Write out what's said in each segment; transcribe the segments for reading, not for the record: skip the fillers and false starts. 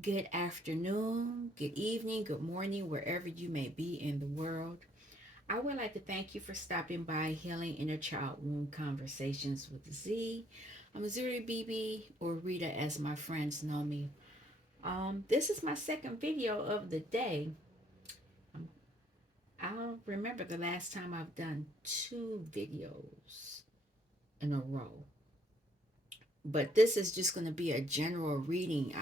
Good afternoon, good evening, good morning, wherever you may be in the world. I would like to thank you for stopping by Healing Inner Child Wound Conversations with Z. I'm Zuri BB, or Rita as my friends know me. This is my second video of the day. Um, I don't remember the last time I've done two videos in a row. But this is just going to be a general reading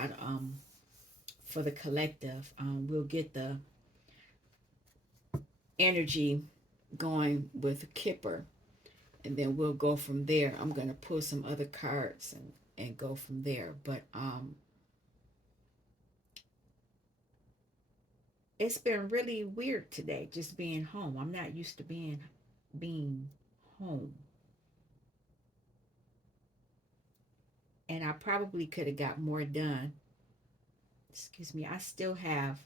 for the collective. We'll get the energy going with Kipper, and then we'll go from there. I'm going to pull some other cards and go from there. But it's been really weird today just being home. I'm not used to being home. And I probably could have got more done. Excuse me. I still have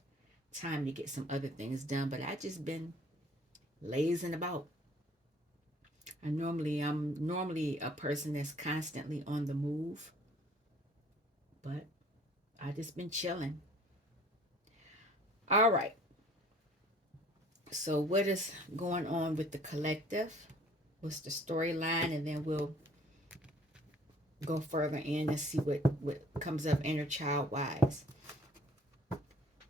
time to get some other things done, but I just been lazing about. I'm normally a person that's constantly on the move, but I just been chilling. All right. So what is going on with the collective? What's the storyline? And then we'll go further in and see what comes up inner child wise.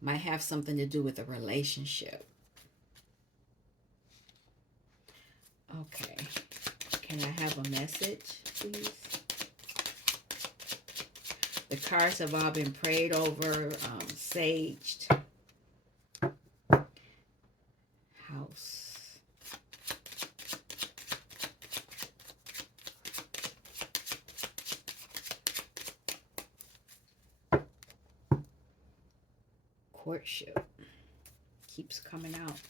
Might have something to do with a relationship. Okay. Can I have a message, please? The cards have all been prayed over, saged. House. Courtship. Keeps coming out.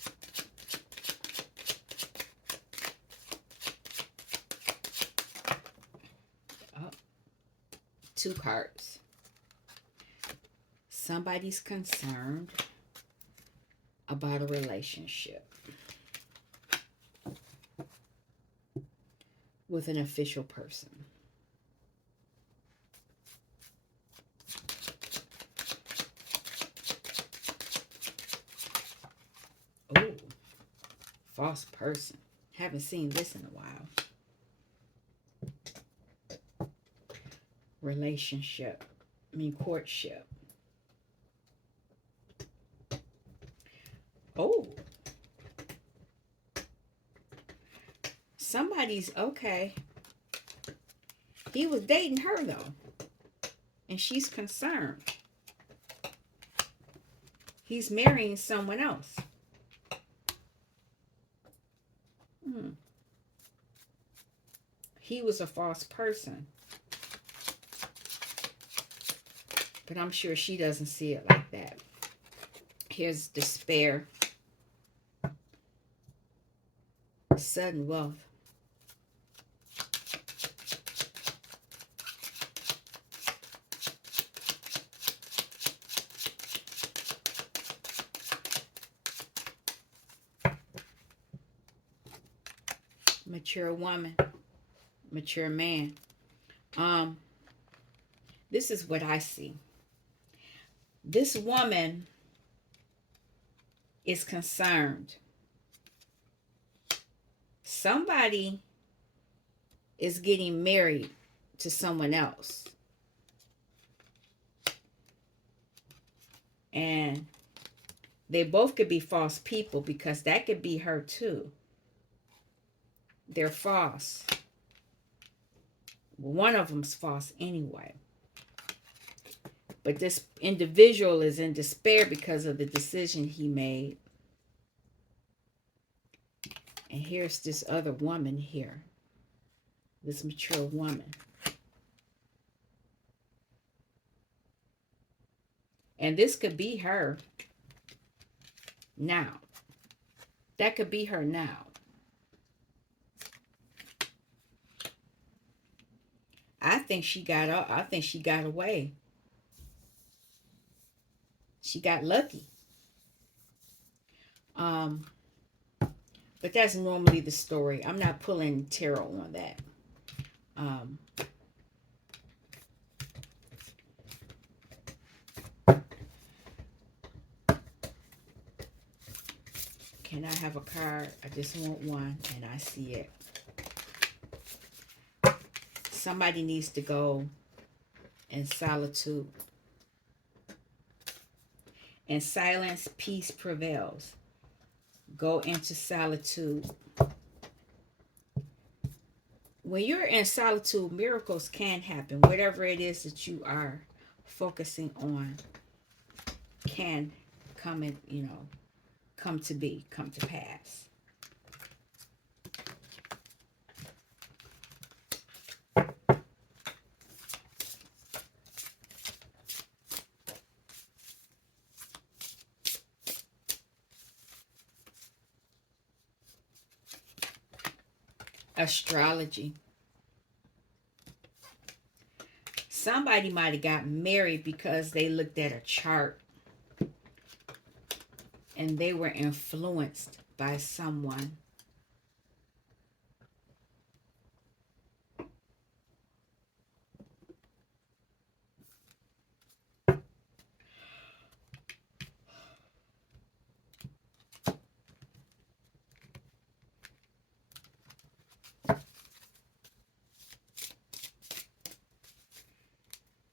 Oh, two cards. Somebody's concerned about a relationship with an official person. Oh, false person. Haven't seen this in a while. Relationship. Courtship. Oh, somebody's okay. He was dating her though, and she's concerned. He's marrying someone else. Hmm. He was a false person, but I'm sure she doesn't see it like that. Here's despair, sudden wealth. Mature woman, mature man. Um, this is what I see. This woman is concerned. Somebody is getting married to someone else. And they both could be false people because that could be her too. They're false. One of them's false anyway. But this individual is in despair because of the decision he made. And here's this other woman here. This mature woman. And this could be her now. That could be her now. I think she got away. She got lucky. Um, but that's normally the story. I'm not pulling tarot on that. Um, Can I have a card? I just want one, and I see it. Somebody needs to go in solitude. In silence, peace prevails. Go into solitude. When you're in solitude, miracles can happen. Whatever it is that you are focusing on can come in, come to be, come to pass. Astrology. Somebody might have got married because they looked at a chart and they were influenced by someone.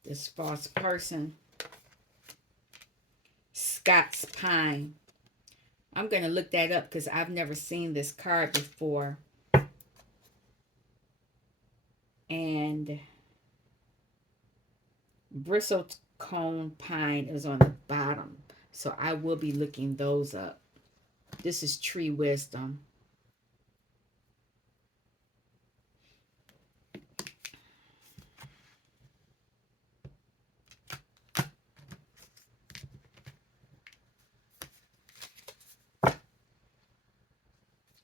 This false person. Scott's Pine. I'm going to look that up because I've never seen this card before. And bristlecone pine is on the bottom. So I will be looking those up. This is tree wisdom.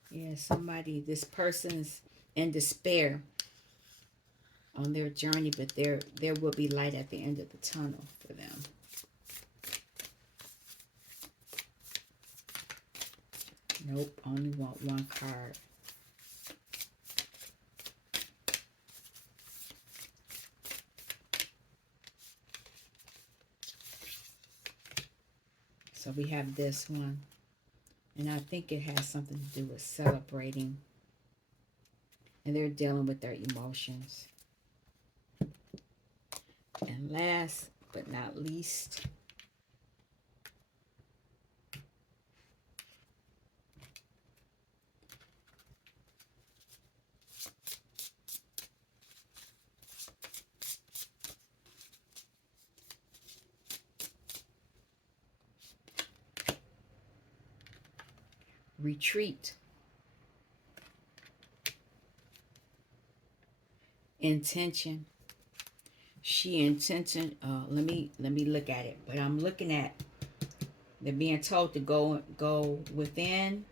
Yeah, this person's in despair on their journey, but there will be light at the end of the tunnel for them. Nope, only want one card. So we have this one. And I think it has something to do with celebrating. And they're dealing with their emotions. And last but not least, retreat. Intention. Let me look at it. But I'm looking at, they're being told to go within.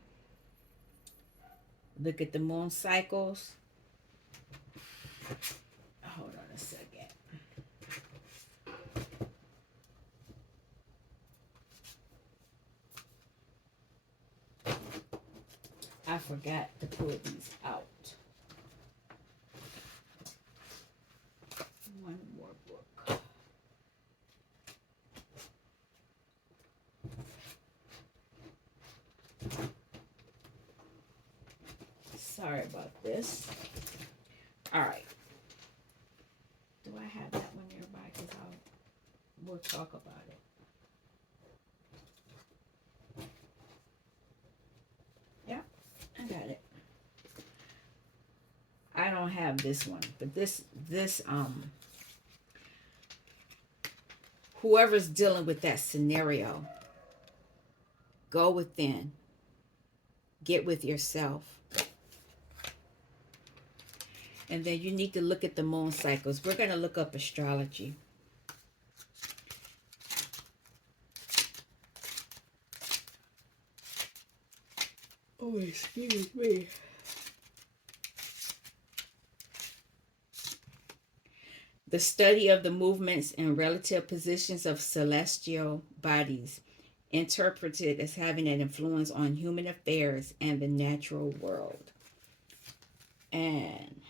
Look at the moon cycles. Hold on a second. I forgot to pull these out. One more book. Sorry about this. All right. Do I have that one nearby? Because we'll talk about it. Yeah, I got it. I don't have this one, but this whoever's dealing with that scenario, go within. Get with yourself. And then you need to look at the moon cycles. We're going to look up astrology. Oh, excuse me. The study of the movements and relative positions of celestial bodies, interpreted as having an influence on human affairs and the natural world. And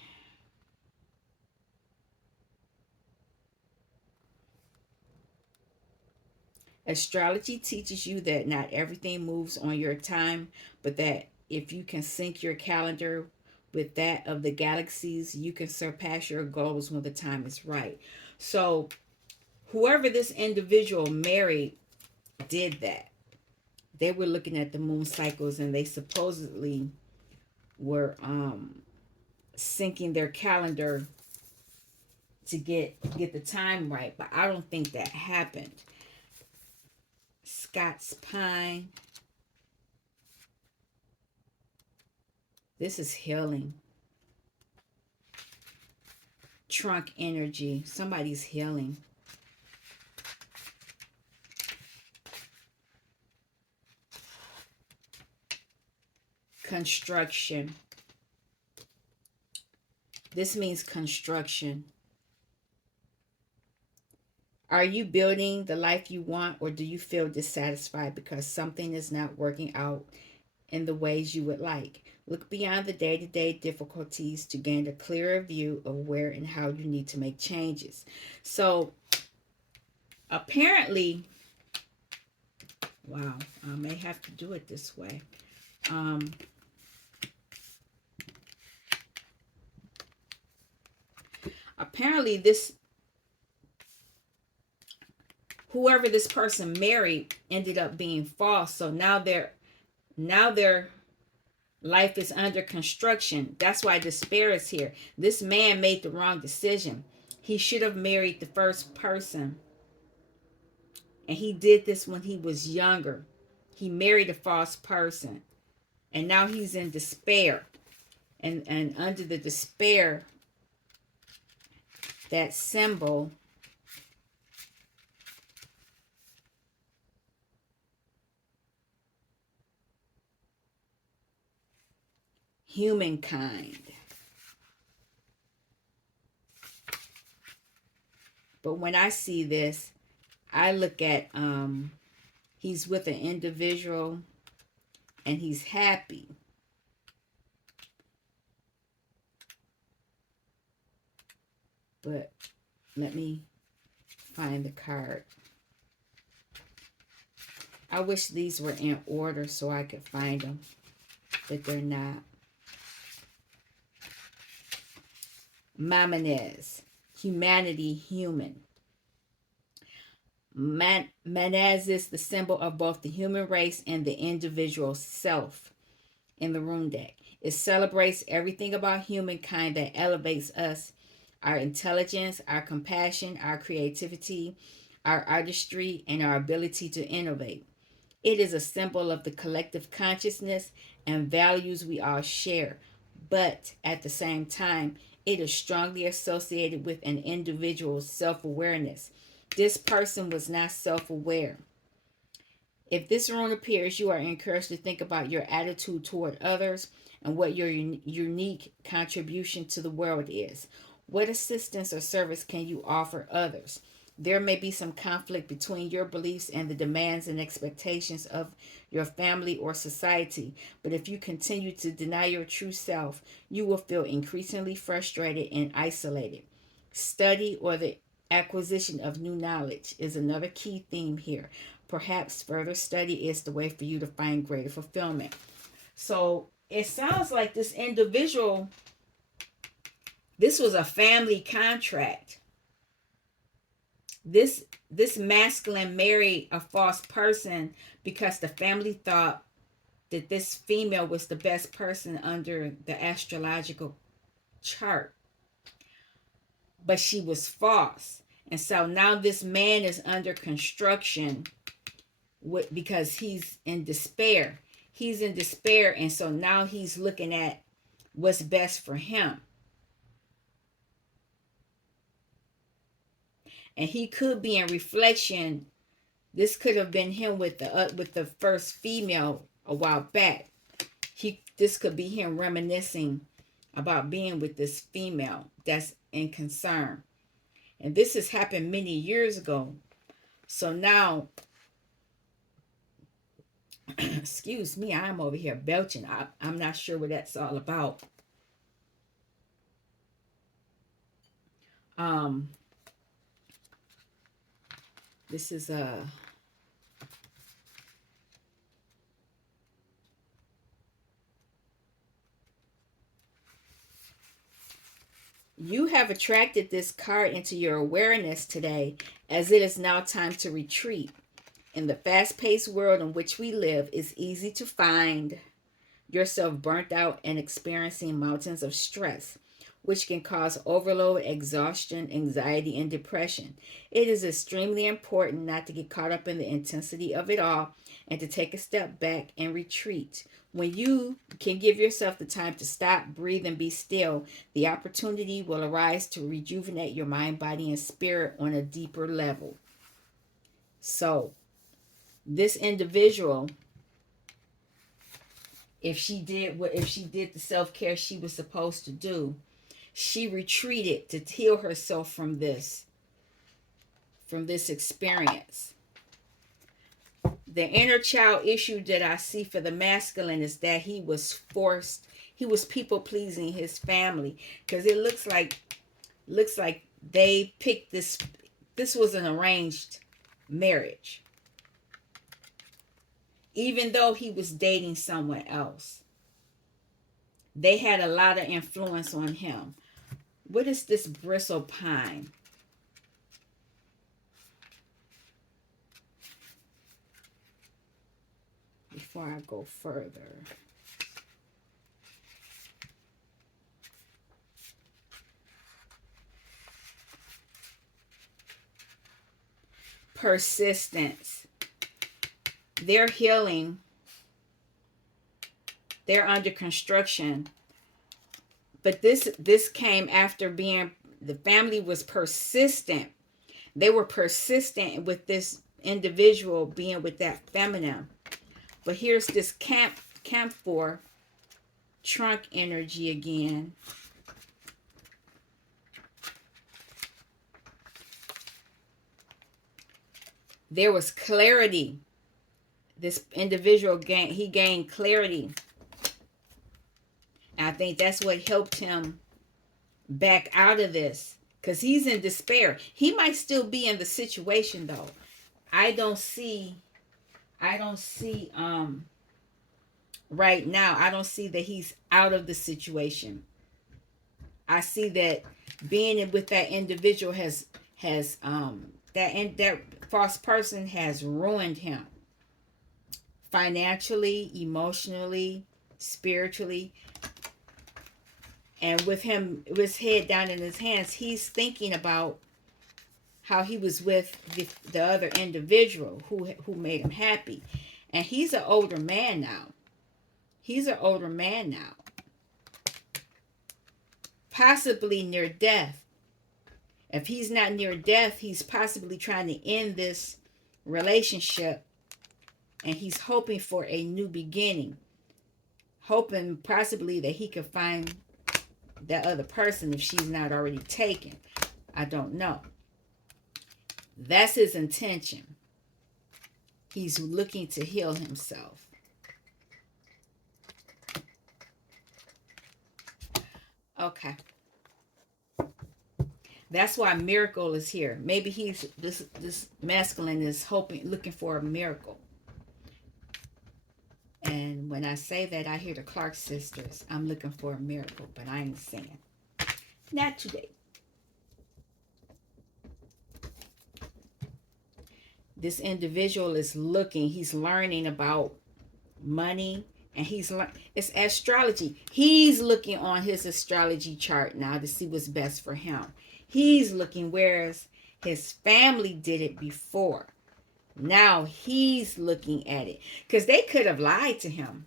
Astrology teaches you that not everything moves on your time, but that if you can sync your calendar with that of the galaxies, you can surpass your goals when the time is right. So, whoever this individual married did that. They were looking at the moon cycles and they supposedly were syncing their calendar to get the time right, but I don't think that happened. Scott's Pine. This is healing. Trunk energy. Somebody's healing. Construction. This means construction. Are you building the life you want, or do you feel dissatisfied because something is not working out in the ways you would like? Look beyond the day-to-day difficulties to gain a clearer view of where and how you need to make changes. So apparently, wow, I may have to do it this way. Apparently this, whoever this person married ended up being false. So now their life is under construction. That's why despair is here. This man made the wrong decision. He should have married the first person. And he did this when he was younger. He married a false person. And now he's in despair. And under the despair, that symbol humankind. But when I see this, I look at he's with an individual and he's happy. But let me find the card. I wish these were in order so I could find them, but they're not. Mamonez, humanity, human. Manaz is the symbol of both the human race and the individual self in the rune deck. It celebrates everything about humankind that elevates us, our intelligence, our compassion, our creativity, our artistry, and our ability to innovate. It is a symbol of the collective consciousness and values we all share, but at the same time, it is strongly associated with an individual's self-awareness. This person was not self-aware. If this rune appears, you are encouraged to think about your attitude toward others and what your unique contribution to the world is. What assistance or service can you offer others? There may be some conflict between your beliefs and the demands and expectations of your family or society, but if you continue to deny your true self, you will feel increasingly frustrated and isolated. Study or the acquisition of new knowledge is another key theme here. Perhaps further study is the way for you to find greater fulfillment. So it sounds like this individual, this was a family contract. This masculine married a false person because the family thought that this female was the best person under the astrological chart, but she was false. And so now this man is under construction because he's in despair. He's in despair, and so now he's looking at what's best for him. And he could be in reflection. This could have been him with the first female a while back. This could be him reminiscing about being with this female that's in concern. And this has happened many years ago. So now, excuse me, I'm over here belching. I'm not sure what that's all about. This is a You have attracted this card into your awareness today, as it is now time to retreat. In the fast paced world in which we live, it's easy to find yourself burnt out and experiencing mountains of stress, which can cause overload, exhaustion, anxiety, and depression. It is extremely important not to get caught up in the intensity of it all and to take a step back and retreat. When you can give yourself the time to stop, breathe, and be still, the opportunity will arise to rejuvenate your mind, body, and spirit on a deeper level. So, this individual, if she did the self-care she was supposed to do, she retreated to heal herself from this experience. The inner child issue that I see for the masculine is that he was people pleasing his family, because it looks like they picked this was an arranged marriage, even though he was dating someone else. They had a lot of influence on him. What is this bristle pine? Before I go further. Persistence. They're healing. They're under construction. But this came after the family was persistent. They were persistent with this individual being with that feminine. But here's this camphor trunk energy again. There was clarity. This individual gained clarity. And I think that's what helped him back out of this, because he's in despair. He might still be in the situation though. I don't see right now, I don't see that he's out of the situation. I see that being with that individual has that false person has ruined him financially, emotionally, spiritually. And with his head down in his hands, he's thinking about how he was with the other individual who made him happy. And he's an older man now. Possibly near death. If he's not near death, he's possibly trying to end this relationship, and he's hoping for a new beginning. Hoping possibly that he could find that other person if she's not already taken. I don't know. That's his intention. He's looking to heal himself. Okay. That's why miracle is here. Maybe this masculine is looking for a miracle. And when I say that, I hear the Clark sisters. I'm looking for a miracle, but I ain't saying. Not today. This individual is looking. He's learning about money, and it's astrology. He's looking on his astrology chart now to see what's best for him. He's looking, whereas his family did it before. Now he's looking at it, because they could have lied to him.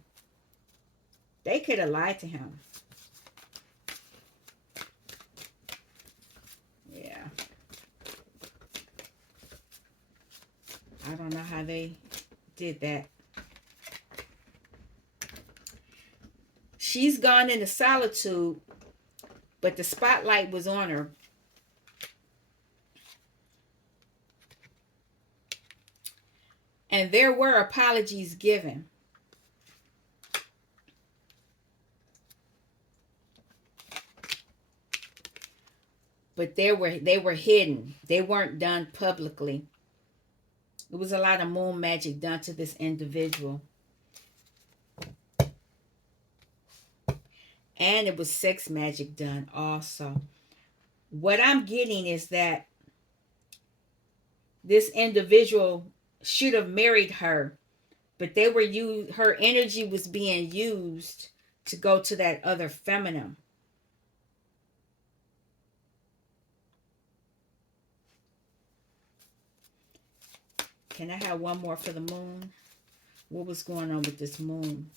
Yeah. I don't know how they did that. She's gone into solitude, but the spotlight was on her. And there were apologies given. But they were hidden. They weren't done publicly. It was a lot of moon magic done to this individual. And it was sex magic done also. What I'm getting is that this individual should have married her, but they were her energy was being used to go to that other feminine. Can I have one more for the moon? What was going on with this moon?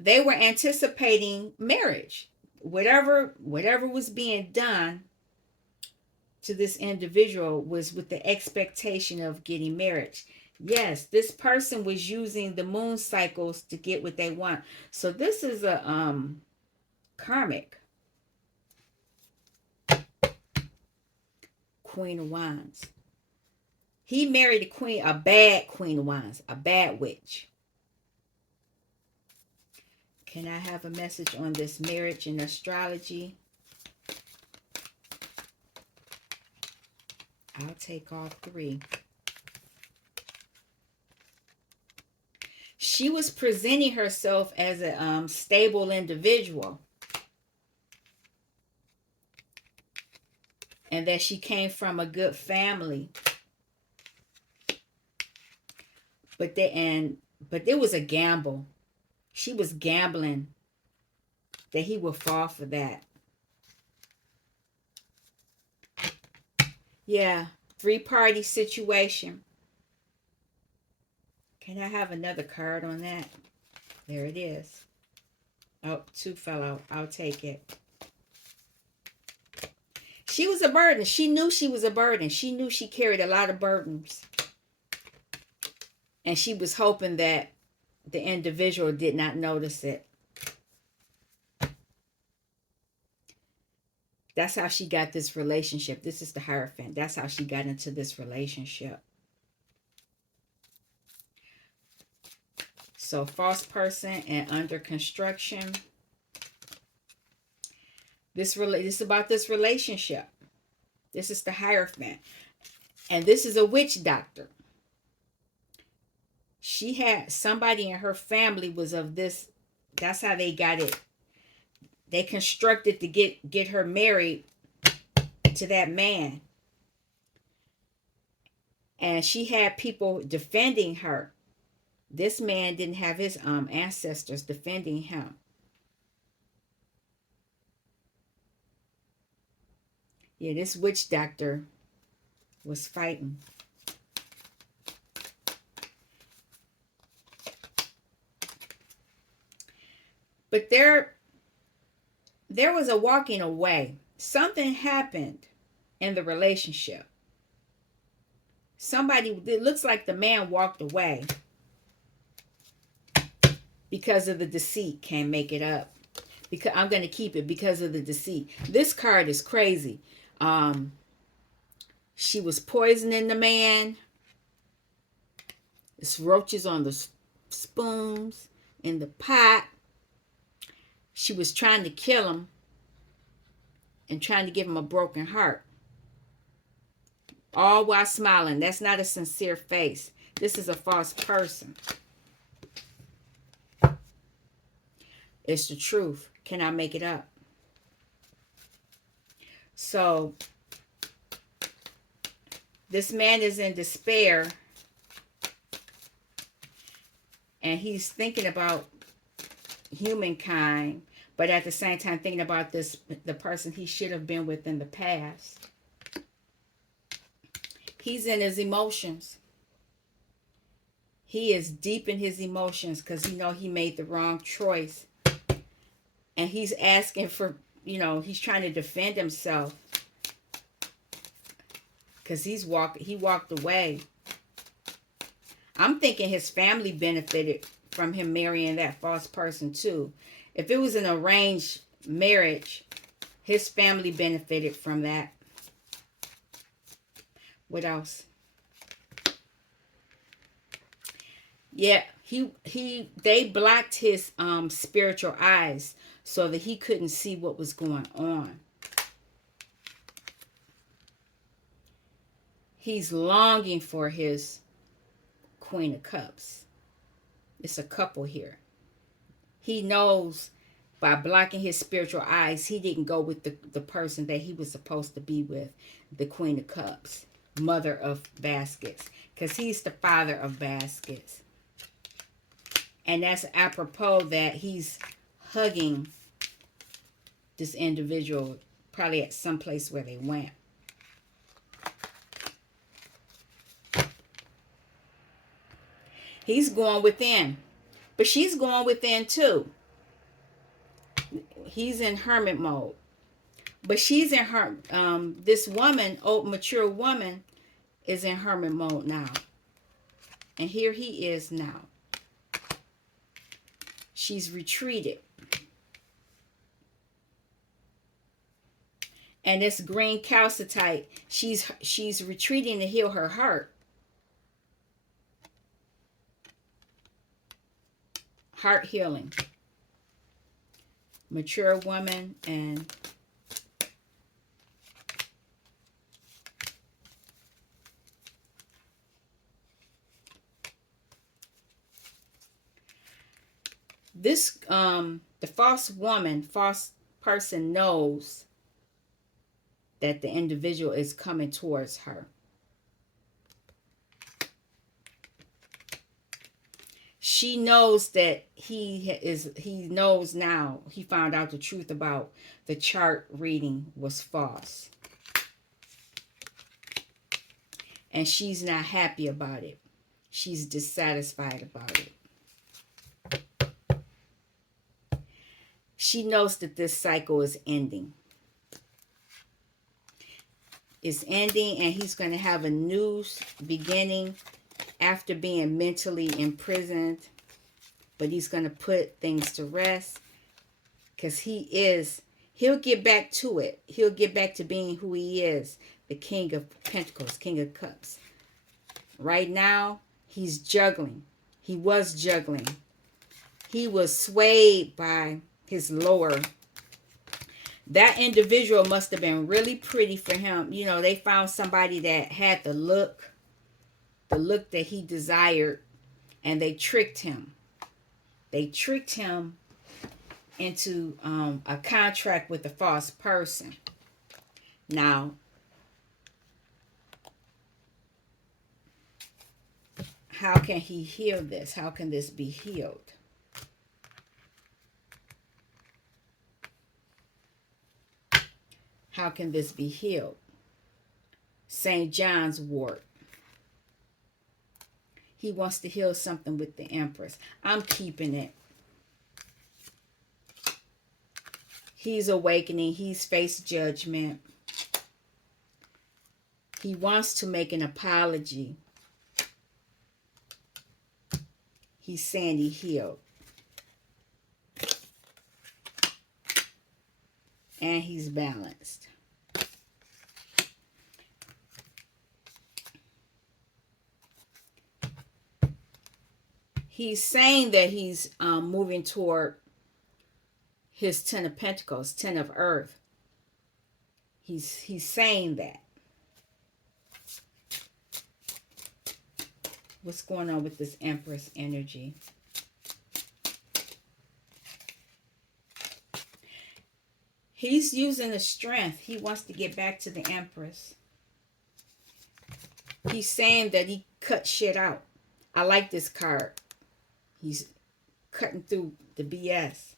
They were anticipating marriage. Whatever was being done to this individual was with the expectation of getting marriage. Yes, this person was using the moon cycles to get what they want. So this is a karmic Queen of Wands. He married a bad Queen of Wands, a bad witch. Can I have a message on this marriage in astrology? I'll take all three. She was presenting herself as a stable individual, and that she came from a good family. But it was a gamble. She was gambling that he would fall for that. Yeah, three-party situation. Can I have another card on that? There it is. Oh, two fell out. I'll take it. She was a burden. She knew she was a burden. She knew she carried a lot of burdens. And she was hoping that the individual did not notice it. That's how she got this relationship. This is the Hierophant. That's how she got into this relationship. So, false person and under construction. This is about this relationship. This is the Hierophant. And this is a witch doctor. She had somebody in her family was of this. That's how they got it. They constructed to get her married to that man. And she had people defending her. This man didn't have his ancestors defending him. Yeah, this witch doctor was fighting. But there was a walking away. Something happened in the relationship. It looks like the man walked away because of the deceit. Can't make it up. Because I'm going to keep it because of the deceit. This card is crazy. She was poisoning the man. There's roaches on the spoons in the pot. She was trying to kill him and trying to give him a broken heart. All while smiling. That's not a sincere face. This is a false person. It's the truth. Can I make it up? So, this man is in despair. And he's thinking about humankind. But at the same time thinking about the person he should have been with in the past. He's in his emotions. He is deep in his emotions because he knows he made the wrong choice. And he's asking for, he's trying to defend himself. Because he walked away. I'm thinking his family benefited from him marrying that false person too. If it was an arranged marriage, his family benefited from that. What else? Yeah, they blocked his spiritual eyes so that he couldn't see what was going on. He's longing for his Queen of Cups. It's a couple here. He knows by blocking his spiritual eyes, he didn't go with the person that he was supposed to be with, the Queen of Cups, Mother of Baskets, because he's the father of baskets. And that's apropos that he's hugging this individual probably at some place where they went. He's going within, but she's going within too. He's in hermit mode, but she's in her this woman, old mature woman, is in hermit mode now. And here he is now. She's retreated. And this green calcitite, she's retreating to heal her heart. Heart healing. Mature woman and this the false person knows that the individual is coming towards her. She knows that he knows now. He found out the truth about the chart reading was false. And she's not happy about it. She's dissatisfied about it. She knows that this cycle is ending. It's ending, and he's going to have a new beginning after being mentally imprisoned. But he's going to put things to rest because he'll get back to it. He'll get back to being who he is, the King of Pentacles, King of Cups. Right now, he's juggling. He was juggling. He was swayed by his lower. That individual must have been really pretty for him. You know, they found somebody that had the look that he desired, and they tricked him. They tricked him into a contract with a false person. Now, how can he heal this? How can this be healed? How can this be healed? St. John's wort. He wants to heal something with the Empress. I'm keeping it. He's awakening. He's faced judgment. He wants to make an apology. He's saying he healed. And he's balanced. He's saying that he's moving toward his 10 of Pentacles, 10 of Earth. He's saying that. What's going on with this Empress energy? He's using the strength. He wants to get back to the Empress. He's saying that he cut shit out. I like this card. He's cutting through the BS.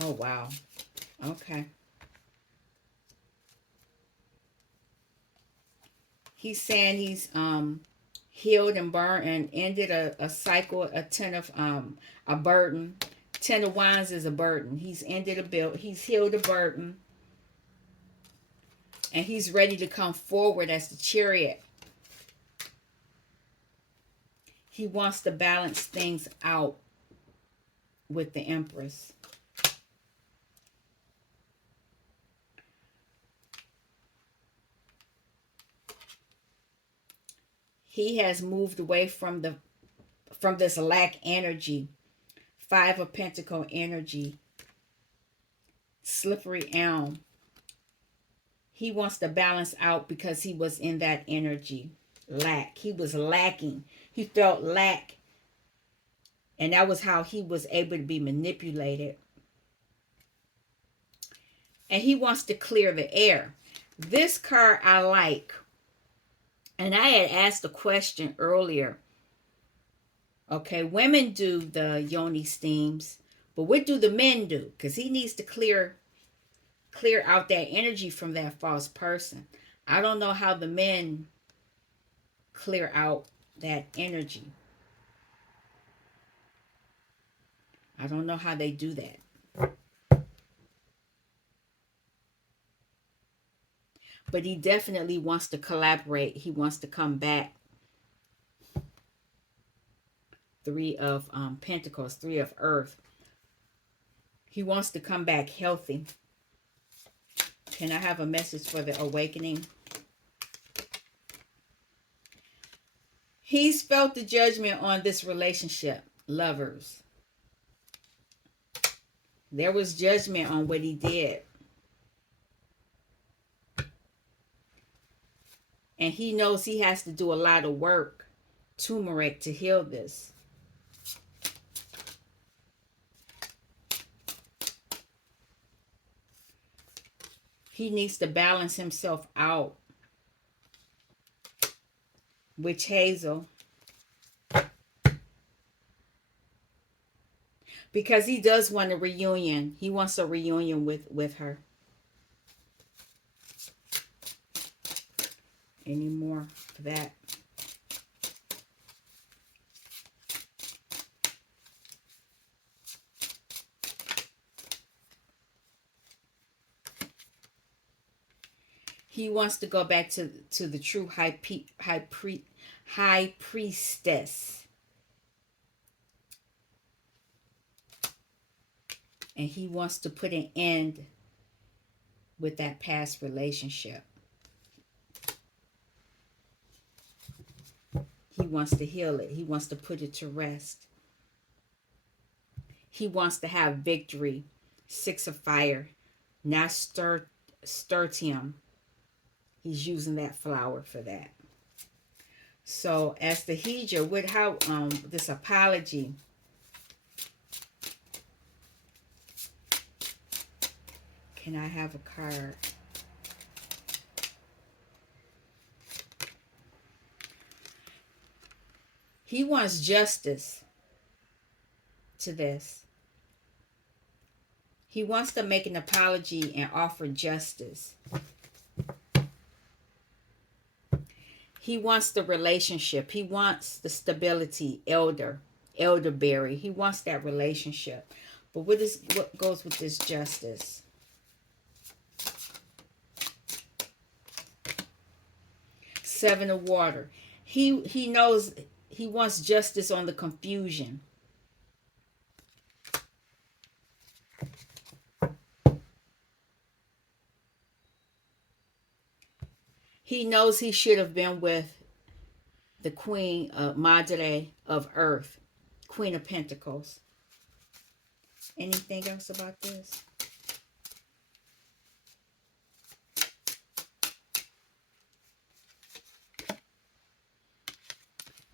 Oh, wow. Okay. He's saying he's healed and burned and ended a cycle, a 10 of a burden. 10 of Wands is a burden. He's ended a bill. He's healed a burden. And he's ready to come forward as the Chariot. He wants to balance things out with the Empress. He has moved away from this lack energy. 5 of Pentacle energy. slippery elm. He wants to balance out because he was in that energy lack. He was lacking. He felt lack. And that was how he was able to be manipulated. And he wants to clear the air. This card I like. And I had asked a question earlier. Okay, women do the yoni steams. But what do the men do? Because he needs to clear out that energy from that false person. I don't know how the men clear out that energy. I don't know how they do that. But he definitely wants to collaborate. He wants to come back. Three of Pentacles, Three of Earth. He wants to come back healthy. Can I have a message for the awakening? He's felt the judgment on this relationship. Lovers. There was judgment on what he did. And he knows he has to do a lot of work, turmeric, to heal this. He needs to balance himself out. Witch Hazel. Because he does want a reunion. He wants a reunion with her. Any more for that? He wants to go back to the true high priestess. And he wants to put an end with that past relationship. He wants to heal it. He wants to put it to rest. He wants to have victory. Six of Fire. Nasturtium. He's using that flower for that. So as the Hydra, with how this apology. Can I have a card? He wants justice to this. He wants to make an apology and offer justice. He wants the relationship. He wants the stability, elderberry. He wants that relationship. But what goes with this justice? Seven of Water. He knows he wants justice on the confusion. He knows he should have been with the Queen Madre of Earth, Queen of Pentacles. Anything else about this?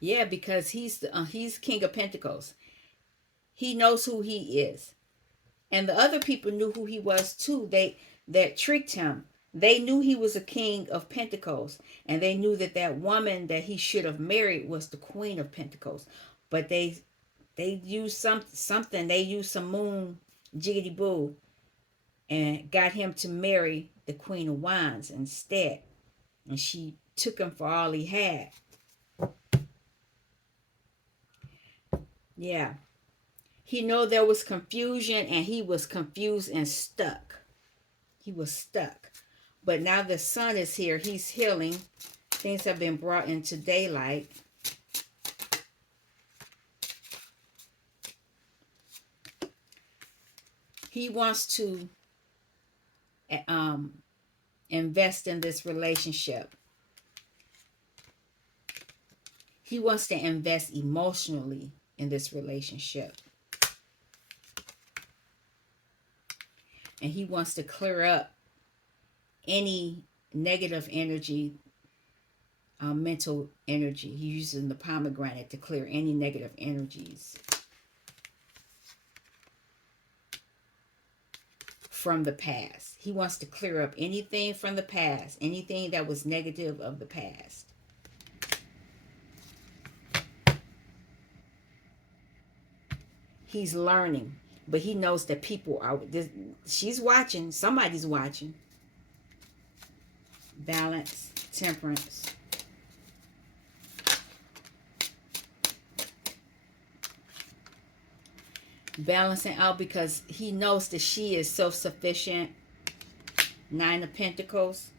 Yeah, because he's King of Pentacles. He knows who he is. And the other people knew who he was too. That tricked him. They knew he was a King of Pentacles. And they knew that that woman that he should have married was the Queen of Pentacles. But they used something. They used some moon jiggity boo and got him to marry the Queen of Wands instead. And she took him for all he had. Yeah. He knew there was confusion, and he was confused and stuck. He was stuck. But now the sun is here. He's healing. Things have been brought into daylight. He wants to invest in this relationship. He wants to invest emotionally in this relationship. and he wants to clear up any negative energy, mental energy. He's using the pomegranate to clear any negative energies from the past. He wants to clear up anything from the past, anything that was negative of the past. He's learning, but he knows that people are, she's watching, somebody's watching. Balance, temperance. Balancing out because he knows that she is self-sufficient. Nine of Pentacles.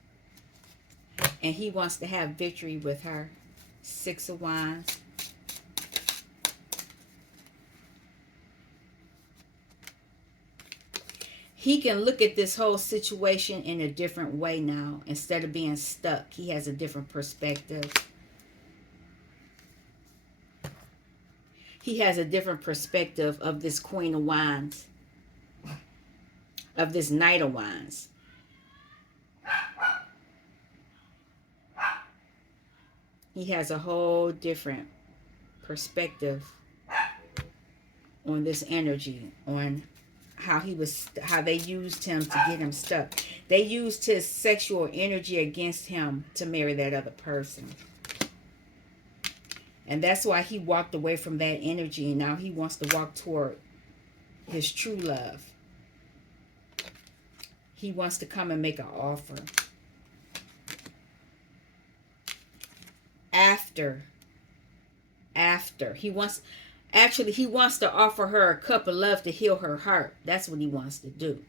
And he wants to have victory with her. Six of Wands. He can look at this whole situation in a different way now. Instead of being stuck, he has a different perspective. He has a different perspective of this Queen of Wands. Of this Knight of Wands. He has a whole different perspective on this energy, on how they used him to get him stuck. They used his sexual energy against him to marry that other person. And that's why he walked away from that energy, and now he wants to walk toward his true love. He wants to come and make an offer. After. He wants to offer her a cup of love to heal her heart. That's what he wants to do.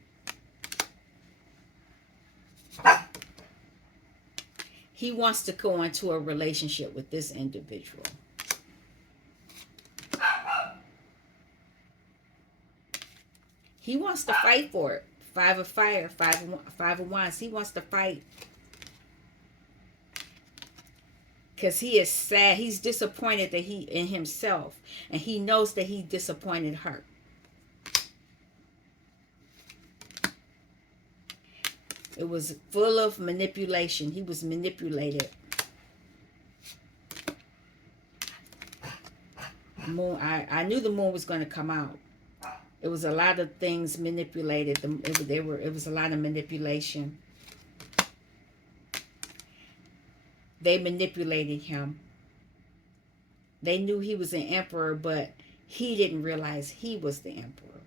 He wants to go into a relationship with this individual. He wants to fight for it. Five of Fire, five of Wands. He wants to fight. Because he is sad. He's disappointed that in himself. And he knows that he disappointed her. It was full of manipulation. He was manipulated. Moon. I knew the moon was going to come out. It was a lot of things manipulated. It was a lot of manipulation. They manipulated him. They knew he was an emperor, but he didn't realize he was the emperor.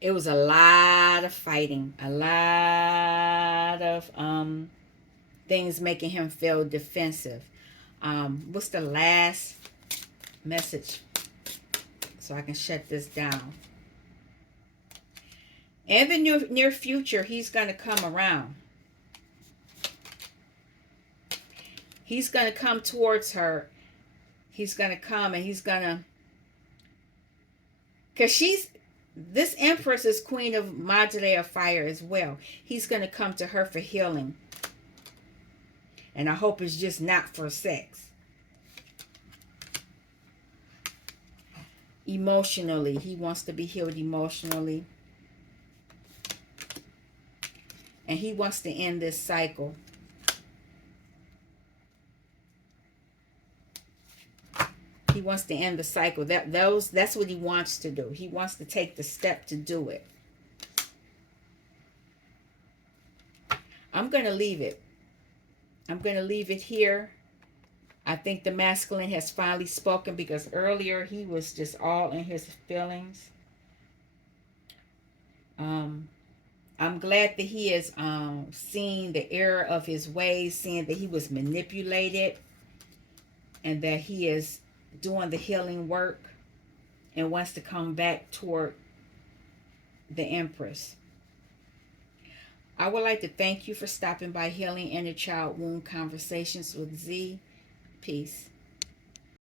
It was a lot of fighting. A lot of things making him feel defensive. What's the last message? So I can shut this down. In the near future, he's going to come around. He's going to come towards her. He's going to come and he's going to... Because this Empress is Queen of Modulator of Fire as well. He's going to come to her for healing. And I hope it's just not for sex. Emotionally. He wants to be healed emotionally. And he wants to end this cycle. He wants to end the cycle. That's what he wants to do. He wants to take the step to do it. I'm going to leave it. I'm going to leave it here. I think the masculine has finally spoken because earlier he was just all in his feelings. I'm glad that he is seeing the error of his ways, seeing that he was manipulated, and that he is doing the healing work and wants to come back toward the Empress. I would like to thank you for stopping by Healing Inner Child Wound Conversations with Z. Peace.